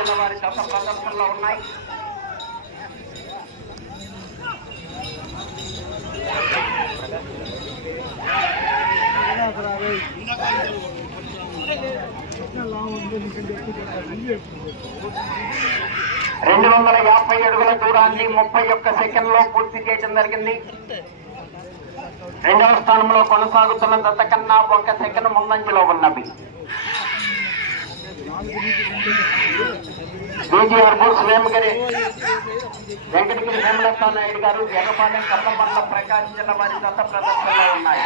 ప్రకాశం వారి దశ ప్రదర్శనలో ఉన్నాయి. రెండు వందల యాభై అడుగుల దూరాన్ని ముప్పై ఒక్క సెకండ్లో పూర్తి చేయడం జరిగింది. రెండవ స్థానంలో కొనసాగుతున్న దత్త కన్నా సెకండ్ ముందంజలో ఉన్నవి కేజీఆర్ బోస్ వేమగిరి వెంకటగిరి హేమలత నాయుడు గారు ఎర్రపాలెం కప్పమండల ప్రకాశం జిల్లా వారి దత్త ప్రదర్శనలో ఉన్నాయి.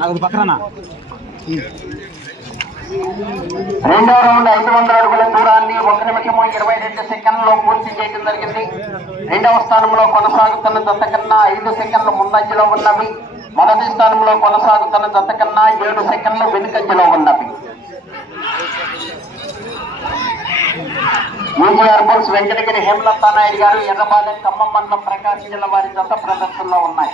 నాకు పక్కన రెండో రౌండ్ ఐదు వందల అడుగుల దూరాన్ని ఒక నిమిషము ఇరవై రెండు సెకండ్లో పూర్తి చేయడం జరిగింది. రెండవ స్థానంలో కొనసాగుతున్న దత్త కన్నా ఐదు సెకండ్లు ముందంజలో ఉన్నవి. మొదటి స్థానంలో కొనసాగుతున్న దత్త కన్నా ఏడు సెకండ్లు వెనుకంజలో ఉన్నవి. యూజీఆర్ బుల్స్ వెంకటగిరి హేమలతా నాయుడు గారు ఎర్రబాలెం ఖమ్మం మండలం ప్రకాశం జిల్లా వారి దత్త ప్రదర్శనలో ఉన్నాయి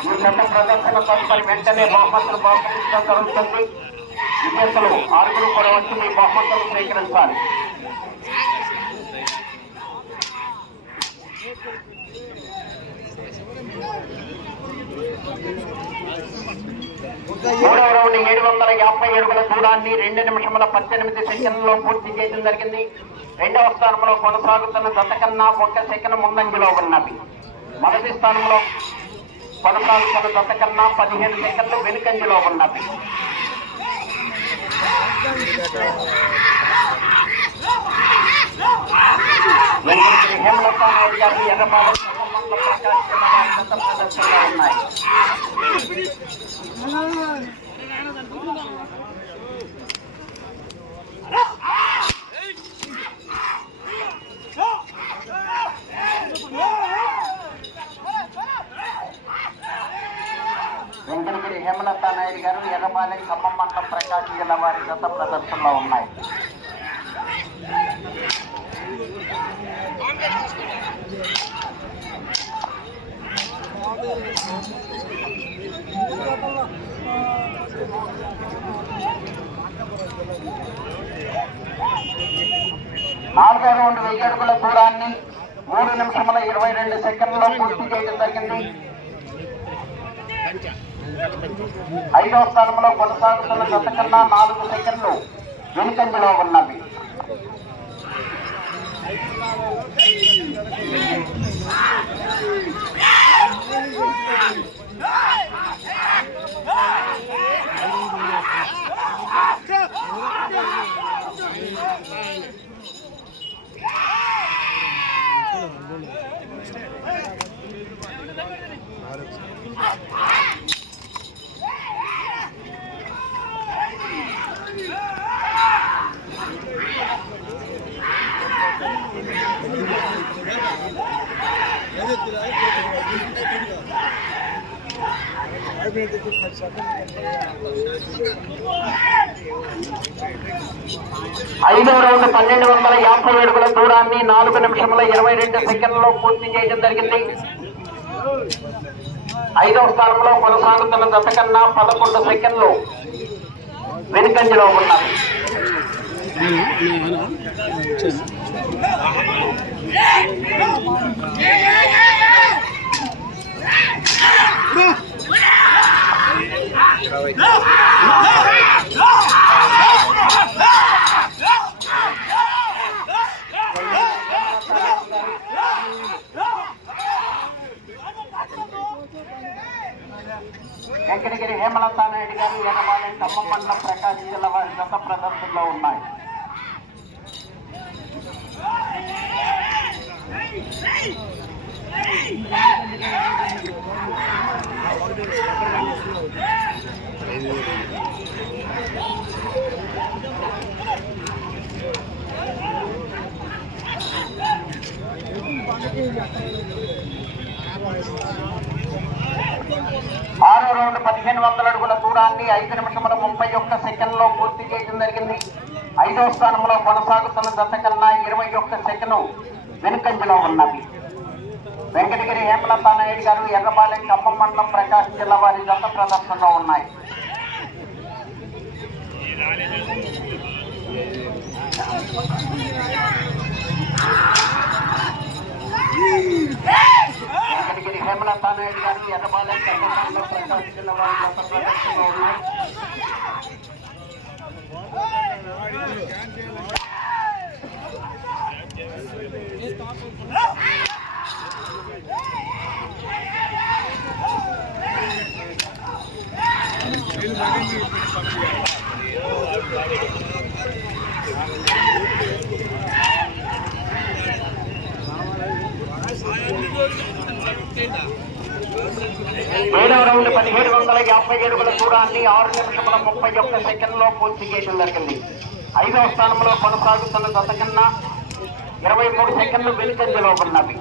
ఈ చెత్త ప్రదర్శన తదుపరి వెంటనే బహుమతులు బహుకరించడం జరుగుతుంది. విద్యార్థులు ఆరుగురు కూడా వచ్చి మీ బహుమతులు స్వీకరించాలి. మూడవ రౌండ్ ఏడు వందల యాభై అడుగుల దూరాన్ని రెండు నిమిషముల పద్దెనిమిది సెకండ్లో పూర్తి చేయడం జరిగింది. రెండవ స్థానంలో కొనసాగుతున్న దశ కన్నా ఒక్క సెకండ్ ముందంజలో ఉన్నవి మొదటి స్థానంలో కొనసాగుతున్న దశ కన్నా పదిహేను సెకండ్లు వెనుకంజలో ఉన్నవి వెంకటగిరి హేమలత నాయుడు గారు ఎర్రపాలెం ఖమ్మం ప్రకాశం జిల్లా వారి దత్త ప్రదర్శనలో ఉన్నాయి వెంకటగిరి రెడ్డి గారు ఎర్రపాలెం ఖమ్మం మండలం ప్రకాశం జిల్లా వారి గత ప్రదర్శనలో ఉన్నాయి. నాలుగో రెండు వెయ్యి దూరాన్ని మూడు నిమిషముల ఇరవై రెండు సెకండ్లలో పూర్తి చేయడం జరిగింది. ఐదవ స్థానంలో కొనసాగుతున్న గత కన్నా నాలుగు సెకండ్లు వెనుకంజలో ఉన్నవి. ఐదో రౌండ్ పన్నెండు వందల యాభై ఏడుగుల దూరాన్ని నాలుగు నిమిషముల ఇరవై రెండు సెకండ్లలో పూర్తి చేయడం జరిగింది. ఐదవ స్థానంలో కొనసాగుతున్న దశ కన్నా పదకొండు సెకండ్లు వెనుకంజలో ఉన్నది వెంకటగిరి హేమలత నాయుడు గారు ఎనబాలెం ఖమ్మం మండలం ప్రకాశం జిల్లా వారి దశ ప్రదర్శనలో ఉన్నాయి ఆరో రౌండ్ పదిహేను వందల అడుగుల దూరాన్ని ఐదు నిమిషముల ముప్పై ఒక్క సెకండ్లో పూర్తి చేయడం జరిగింది. ఐదో స్థానంలో కొనసాగుతున్న దశ కన్నా ఇరవై ఒక్క సెకండ్ వెనుకంజలో ఉన్నది. వెంకటగిరి హేమలతా నాయుడు గారు ఎర్రపాలెం ఖమ్మం మండలం ప్రకాశం జిల్లా వారి జత ప్రదర్శనలో ఉన్నాయి. వెంకటగిరి గారు ఎర్రపాలెం ఖమ్మం మండలం ప్రకాశం ఏడవ రౌండ్ పదిహేడు వందల యాభై ఏడుగుల దూరాన్ని ఆరు నిమిషముల ముప్పై ఒక్క సెకండ్లో పూర్తి చేయడం జరిగింది ఐదవ స్థానంలో కొనసాగుతున్న దశ కన్నా ఇరవై మూడు సెకండ్లు వెనుకంజలో ఉన్నవి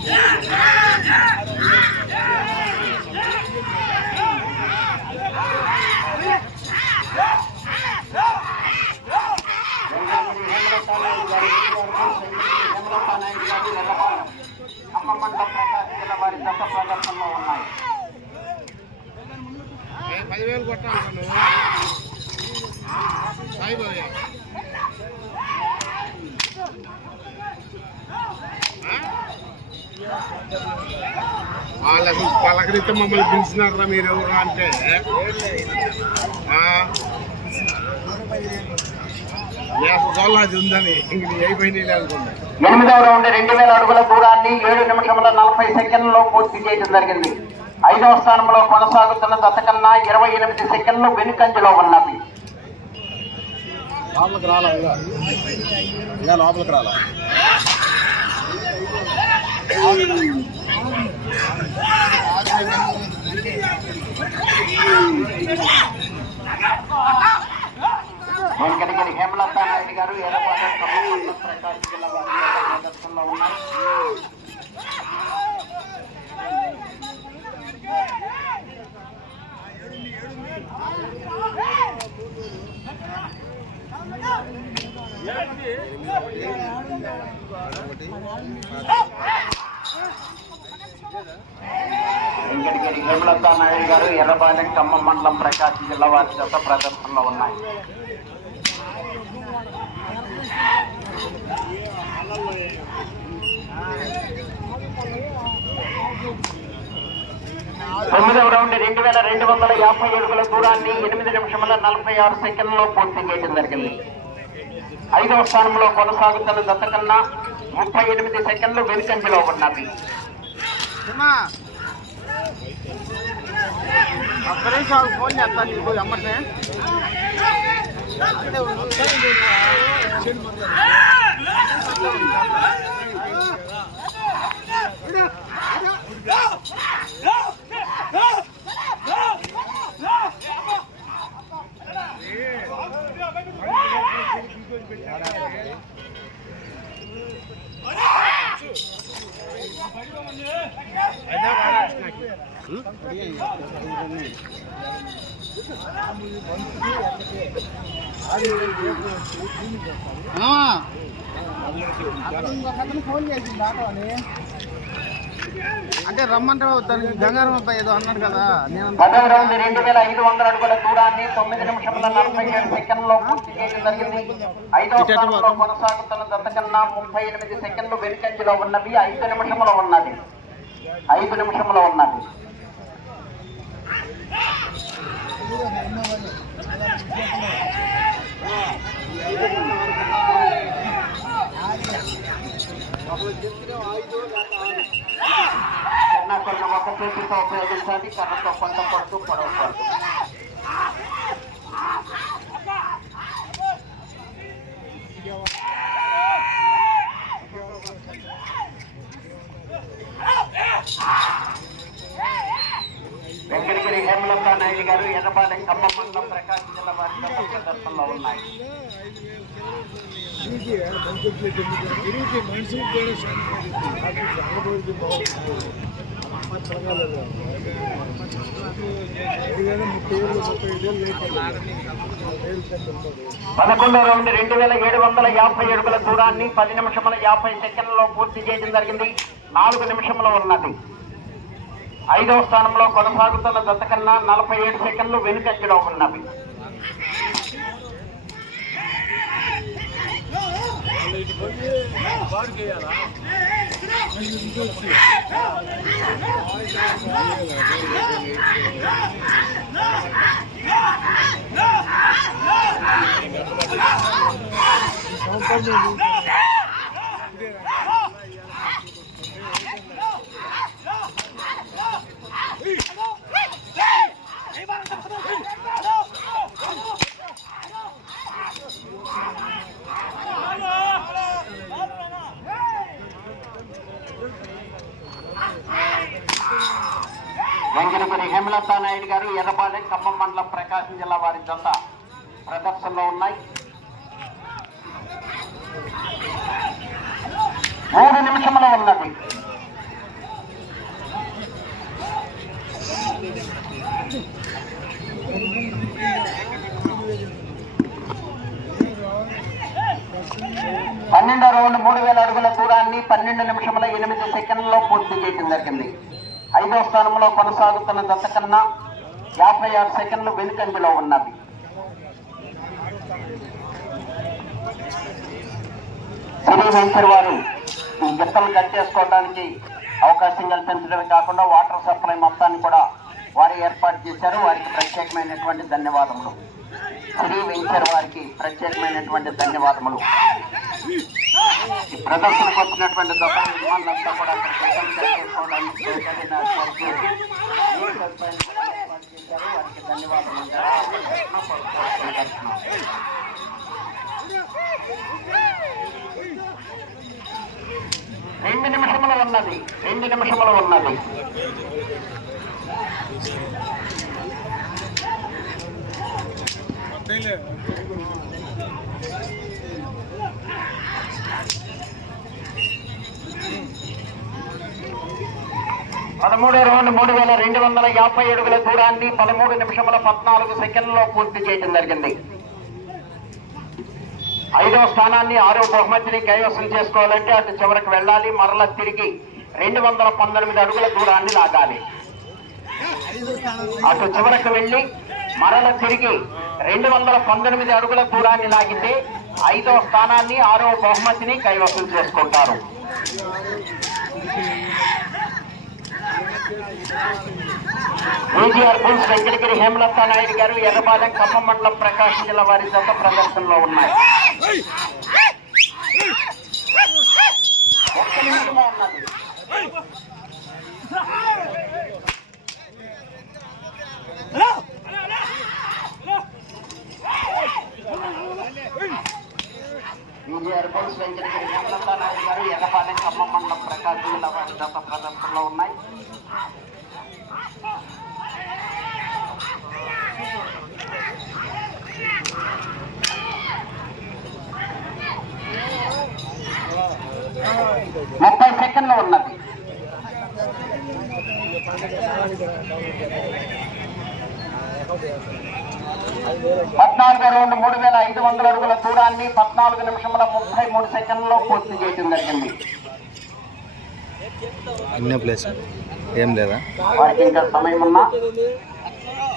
Yeah హేమలత నాయుడు గారి వెంకటగిరి హేమలత నాయుడు గారు ఎర్రపాలెం ఖమ్మం మండలం ప్రకాశం జిల్లా వారి దశ ప్రదర్శనలో ఉన్నాయి ఏ పదివేలు కొట్టాలి నువ్వు సాయిబాబు వాళ్ళకు పలకరిస్తే మమ్మల్ని పిలిచినారా మీరు ఎవరు అంటే? అది ఉందని ఇంక ఎనిమిదవ రౌండ్ రెండు వేల అడుగుల దూరాన్ని ఏడు నిమిషముల నలభై సెకండ్లలో పూర్తి చేయడం జరిగింది. ఐదవ స్థానంలో కొనసాగుతున్న దశ కన్నా ఇరవై ఎనిమిది సెకండ్లు వెనుకంజలో ఉన్నవి. లోపలికి రాలా ఇక లోపలికి రాలా. వెంకటగిరి హేమలత నాయుడు గారు ఎర్రపాలెం ఖమ్మం ప్రకాశం జిల్లా వారి ప్రదర్శనలో ఉన్నారు ఇక్కడికి నిర్మలతా నాయుడు గారు ఎర్రపాలెం ఖమ్మం మండలం ప్రకాశం జిల్లా వారి చేత ప్రదర్శనలో ఉన్నాయి. తొమ్మిదవ రౌండ్ రెండు వేల రెండు వందల యాభై అడుగుల దూరాన్ని ఎనిమిది నిమిషముల నలభై ఆరు సెకండ్లలో పూర్తి చేయడం జరిగింది. ఐదవ స్థానంలో కొనసాగుతున్న దత్తకన్నా కన్నా ముప్పై ఎనిమిది సెకండ్లు వెనుకంజలో ఉన్నవి. ఫోన్ చేస్తాను నీకు అమ్మటే ఫోన్ అంటే రమ్మంటే దానికి గంగారం అబ్బాయి ఏదో అన్నాడు కదా. నేను పదవ రౌండ్ రెండు వేల ఐదు వందల అడుగుల దూరాన్ని తొమ్మిది నిమిషముల నలభై ఏడు సెకండ్లో పూర్తి చేయడం జరిగింది. ఐదవ స్థానంలో కొనసాగుతున్న దశ కన్నా ముప్పై ఎనిమిది సెకండ్లు వెనుకంజలో ఉన్నవి. ఐదు నిమిషముల ఉన్నది. ఐదు నిమిషముల ఉన్నది. కొన్ని ఒక చేతితో ఉపయోగించాలి కర్రతో కొంత పడుతూ పొడవకూడదు వెంకటగిరి హేమలత నాయుడు గారు ఎర్రపాలెం ఖమ్మం మండలం ప్రకాశం జిల్లా వారి గత ప్రదర్శనలో ఉన్నాయి తిరిగి మనిషికి కూడా శాంతి పదకొండో రౌండ్ రెండు వేల ఏడు వందల యాభై అడుగుల దూరాన్ని పది నిమిషముల యాభై సెకండ్లలో పూర్తి చేయడం జరిగింది. నాలుగు నిమిషంలో ఉన్నది. ఐదవ స్థానంలో కొనసాగుతున్న దశ కన్నా నలభై ఏడు సెకండ్లు వెనుకంజలో ఉన్నవి. వెంకటగిరి గారు ఎర్రపాలెం ఖమ్మం మండలం ప్రకాశం జిల్లా వారి జత ప్రదర్శనలో ఉన్నాయి. మూడు నిమిషముల ఉన్నది. పన్నెండో రౌండ్ మూడు వేల అడుగుల దూరాన్ని పన్నెండు నిమిషముల ఎనిమిది సెకండ్లలో పూర్తి చేయడం జరిగింది. ఐదో స్థానంలో కొనసాగుతున్న దశ కన్నా యాభై ఆరు సెకండ్లు వెనుకంజలో ఉన్నది. సినీ వెంచర్ వారు ఈ గిత్తలు కట్టేసుకోవడానికి అవకాశం కల్పించడమే కాకుండా వాటర్ సప్లై మొత్తాన్ని కూడా వారు ఏర్పాటు చేశారు. వారికి ప్రత్యేకమైనటువంటి ధన్యవాదములు. సినీ వెంచర్ వారికి ప్రత్యేకమైనటువంటి ధన్యవాదములు. ఈ ప్రదర్శనకు వచ్చినటువంటి దొంగ నిర్మాణాలంతా కూడా అక్కడ వారికి ధన్యవాదాలు రెండు నిమిషములు ఉన్నది రెండు నిమిషములు ఉన్నది పదమూడు రెండు మూడు వేల రెండు వందల యాభై అడుగుల దూరాన్ని పదమూడు నిమిషముల పద్నాలుగు సెకండ్లలో పూర్తి చేయడం జరిగింది. ఐదవ స్థానాన్ని ఆరో బహుమతిని కైవసం చేసుకోవాలంటే అటు చివరికి వెళ్ళాలి మరల తిరిగి రెండు వందల పంతొమ్మిది అడుగుల దూరాన్ని లాగాలి. అటు చివరకు వెళ్ళి మరల తిరిగి రెండు వందల పంతొమ్మిది అడుగుల దూరాన్ని లాగితే ఐదవ స్థానాన్ని ఆరో బహుమతిని కైవసం చేసుకుంటారు. ఏజీఆర్ బుల్స్ వెంకటగిరి హేమలత నాయుడు గారు ఎర్రపాలెం ఖమ్మం మండలం ప్రకాశం జిల్లా వారి జత ప్రదర్శనలో ఉన్నాయి. ఒక్క నిమిషమే ఉన్నది ఏజీఆర్ బుల్స్ వెంకటగిరి హేమలత నాయుడు గారు ఎర్రపాలెం ఖమ్మం మండలం ప్రకాశం జిల్లా వారి జత ప్రదర్శనలో ఉన్నాయి. ముప్పై సెకండ్లు ఉన్నది. పద్నాలుగు రౌండ్ మూడు వేల ఐదు వందల అడుగుల దూరాన్ని పద్నాలుగు నిమిషముల ముప్పై మూడు సెకండ్లో పూర్తి చేయడం జరిగింది. ప్లేస్. ఏం లేదా? వారికి ఇంకా సమయం ఉన్నా